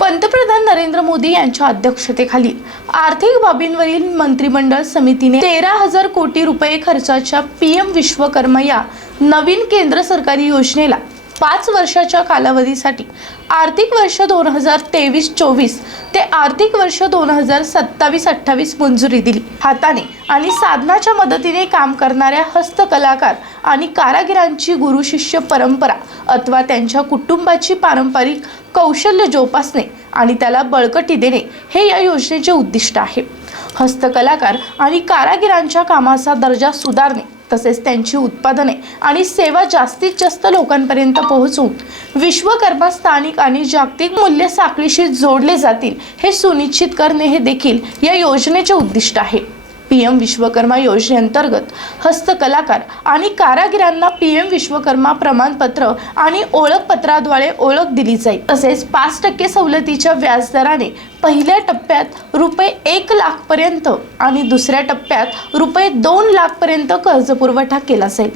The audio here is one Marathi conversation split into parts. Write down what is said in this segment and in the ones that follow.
पंतप्रधान नरेंद्र मोदी यांच्या अध्यक्षतेखाली आर्थिक बाबींवरील मंत्रिमंडळ समितीने तेरा हजार कोटी रुपये खर्चाच्या पीएम विश्वकर्मा या नवीन केंद्र सरकारी योजनेला पाच वर्षाच्या कालावधीसाठी. आर्थिक वर्ष दोन हजार तेवीस चोवीस ते आर्थिक वर्ष दोन हजार सत्तावीस अठ्ठावीस मंजुरी दिली. हाताने आणि साधनाच्या मदतीने काम करणाऱ्या हस्तकलाकार आणि कारागिरांची गुरु शिष्य परंपरा अथवा त्यांच्या कुटुंबाची पारंपरिक कौशल्य जोपासणे आणि त्याला बळकटी देणे हे या योजनेचे उद्दिष्ट आहे. हस्तकलाकार आणि कारागिरांच्या कामाचा दर्जा सुधारणे तसेच त्यांची उत्पादने आणि सेवा जास्तीत जास्त लोकांपर्यंत पोहोचवून विश्वकर्मा स्थानिक आणि जागतिक मूल्य साखळीशी जोडले जातील हे सुनिश्चित करणे हे देखील या योजनेचे उद्दिष्ट आहे. पीएम विश्वकर्मा योजनेअंतर्गत हस्तकलाकार आणि कारागिरांना पीएम विश्वकर्मा प्रमाणपत्र आणि ओळखपत्राद्वारे ओळख दिली जाईल. तसेच पाच टक्के सवलतीच्या व्याजदराने पहिल्या टप्प्यात रुपये एक लाखपर्यंत आणि दुसऱ्या टप्प्यात रुपये दोन लाखपर्यंत कर्जपुरवठा केला जाईल.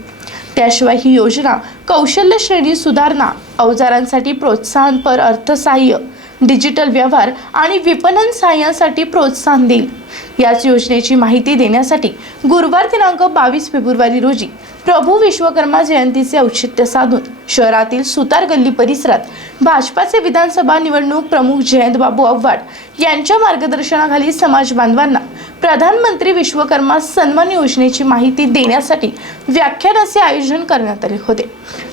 त्याशिवाय ही योजना कौशल्य श्रेणी सुधारणा अवजारांसाठी प्रोत्साहनपर अर्थसहाय्य डिजिटल व्यवहार आणि विपणन सहाय्यासाठी प्रोत्साहन देईल. याच योजनेची माहिती देण्यासाठी गुरुवार दिनांक बावीस फेब्रुवारी रोजी प्रभू विश्वकर्मा जयंतीचे औचित्य साधून शहरातील सुतार गल्ली परिसरात भाजपाचे विधानसभा निवडणूक प्रमुख जयंत बाबू आव्हाड यांच्या मार्गदर्शनाखाली समाज बांधवांना प्रधानमंत्री विश्वकर्मा सन्मान योजनेची माहिती देण्यासाठी व्याख्यानाचे आयोजन करण्यात आले होते.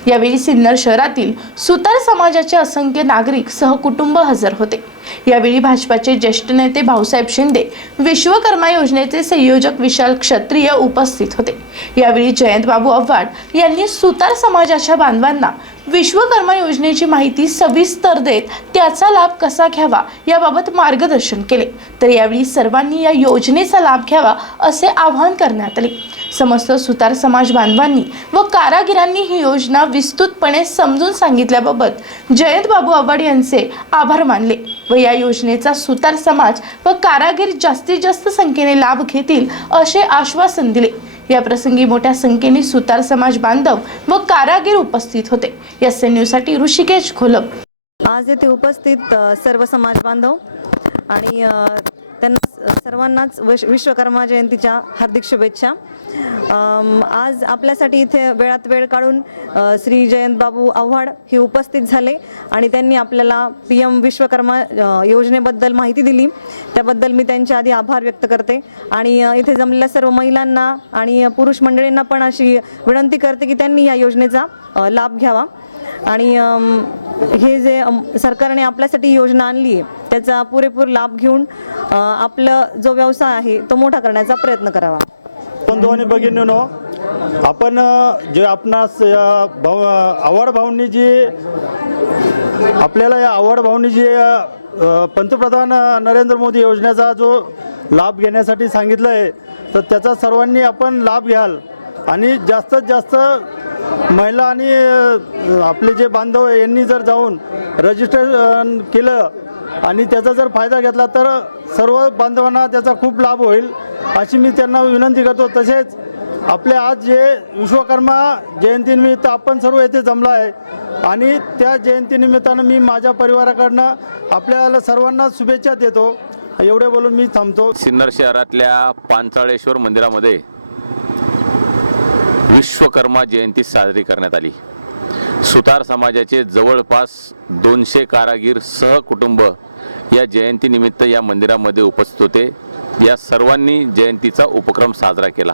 यावेळी सिन्नर शहरातील सुतार समाजाचे असंख्य नागरिक सहकुटुंब हजर होते. यावेळी भाजपाचे ज्येष्ठ नेते भाऊसाहेब शिंदे विश्वकर्मा योजनेचे संयोजक विशाल क्षत्रिय उपस्थित होते. यावेळी जयंत बाबू आव्हाड यांनी सुतार समाजाच्या बांधवांना विश्वकर्मा योजनेची माहिती सविस्तर देत त्याचा लाभ कसा घ्यावा याबाबत मार्गदर्शन केले. तर यावेळी सर्वांनी या योजनेचा लाभ घ्यावा असे आवाहन करण्यात आले. समस्त सुतार समाज बांधवांनी व कारागिरांनी ही योजना विस्तृतपणे समजून सांगितल्याबाबत जयंत बाबू आव्हाड यांचे आभार मानले व या योजनेचा सुतार समाज व कारागीर जास्तीत जास्त संख्येने लाभ घेतील असे आश्वासन दिले. या प्रसंगी मोठ्या संख्येने सुतार समाज बांधव व कारागीर उपस्थित होते. एस एन न्यूजसाठी ऋषिकेश घोलप आज येथे उपस्थित सर्व समाज बांधव आणि त्यांना सर्वांनाच विश विश्वकर्मा जयंतीच्या हार्दिक शुभेच्छा. आज आपल्यासाठी इथे वेळात वेळ काढून श्री जयंत बाबू आव्हाड हे उपस्थित झाले आणि त्यांनी आपल्याला पी एम विश्वकर्मा योजनेबद्दल माहिती दिली. त्याबद्दल मी त्यांचे आधी आभार व्यक्त करते. आणि इथे जमलेल्या सर्व महिलांना आणि पुरुष मंडळींना पण अशी विनंती करते की त्यांनी या योजनेचा लाभ घ्यावा. आणि हे जे सरकारने आपल्यासाठी योजना आणली आहे त्याचा पुरेपूर लाभ घेऊन आपलं जो व्यवसाय आहे तो मोठा करण्याचा प्रयत्न करावा. बंधू आणि भगिनीनो आपण जे आपणास या भाऊ आवड भाऊंनी जी आपल्याला या आवड भाऊंनी जी पंतप्रधान नरेंद्र मोदी योजनेचा जो लाभ घेण्यासाठी सांगितलं आहे तर त्याचा सर्वांनी आपण लाभ घ्याल. आणि जास्तीत जास्त महिला आणि आपले जे बांधव यांनी जर जाऊन रजिस्ट्रेशन केलं आणि त्याचा जर फायदा घेतला तर सर्व बांधवांना त्याचा खूप लाभ होईल अशी मी त्यांना विनंती करतो. तसेच आपले आज जे विश्वकर्मा जयंतीनिमित्त आपण सर्व येथे जमला आहे आणि त्या जयंतीनिमित्तानं मी माझ्या परिवाराकडनं आपल्याला सर्वांना शुभेच्छा देतो. एवढे बोलून मी थांबतो. सिन्नर शहरातल्या पांचाळेश्वर मंदिरामध्ये विश्वकर्मा जयंती साजरी करण्यात आली. सुतार समाजाचे जवळपास दोनशे कारागीर सहकुटुंब या जयंतीनिमित्त या मंदिरामध्ये उपस्थित होते. या सर्वांनी जयंतीचा उपक्रम साजरा केला.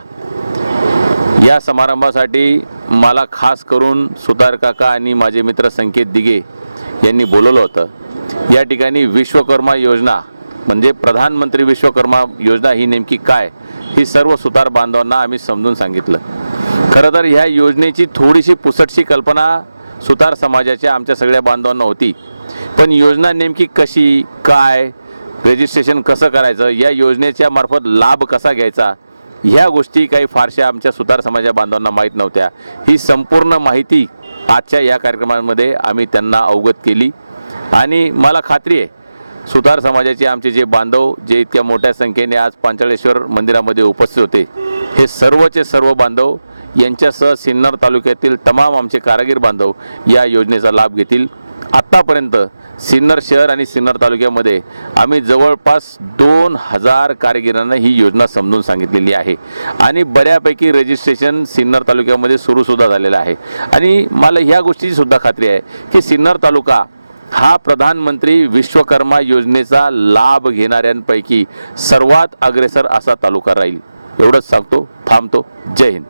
या समारंभासाठी मला खास करून सुतार काका आणि माझे मित्र संकेत दिगे यांनी बोलवलं होतं. या ठिकाणी विश्वकर्मा योजना म्हणजे प्रधानमंत्री विश्वकर्मा योजना ही नेमकी काय ही सर्व सुतार बांधवांना आम्ही समजून सांगितलं. खरं तर ह्या योजनेची थोडीशी पुसटशी कल्पना सुतार समाजाच्या आमच्या सगळ्या बांधवांना होती. पण योजना नेमकी कशी काय रजिस्ट्रेशन कसं करायचं या योजनेच्या मार्फत लाभ कसा घ्यायचा ह्या गोष्टी काही फारशा आमच्या सुतार समाजा बांधवांना माहीत नव्हत्या. ही संपूर्ण माहिती आजच्या या कार्यक्रमामध्ये आम्ही त्यांना अवगत केली. आणि मला खात्री आहे सुतार समाजाचे आमचे जे बांधव जे इतक्या मोठ्या संख्येने आज पांचाळेश्वर मंदिरामध्ये उपस्थित होते हे सर्वचे सर्व बांधव यांच्यासह सिन्नर तालुक्यातील तमाम आमचे कारागीर बांधव या योजनेचा लाभ घेतील. आत्तापर्यंत सिन्नर शहर आणि सिन्नर तालुक्यामध्ये आम्ही जवळपास दोन हजार कारागिरांना ही योजना समजून सांगितलेली आहे. आणि बऱ्यापैकी रजिस्ट्रेशन सिन्नर तालुक्यामध्ये सुरूसुद्धा झालेलं आहे. आणि मला ह्या गोष्टीची सुद्धा खात्री आहे की सिन्नर तालुका हा प्रधानमंत्री विश्वकर्मा योजनेचा लाभ घेणाऱ्यांपैकी सर्वात अग्रेसर असा तालुका राहील. एवढंच सांगतो थांबतो. जय हिंद.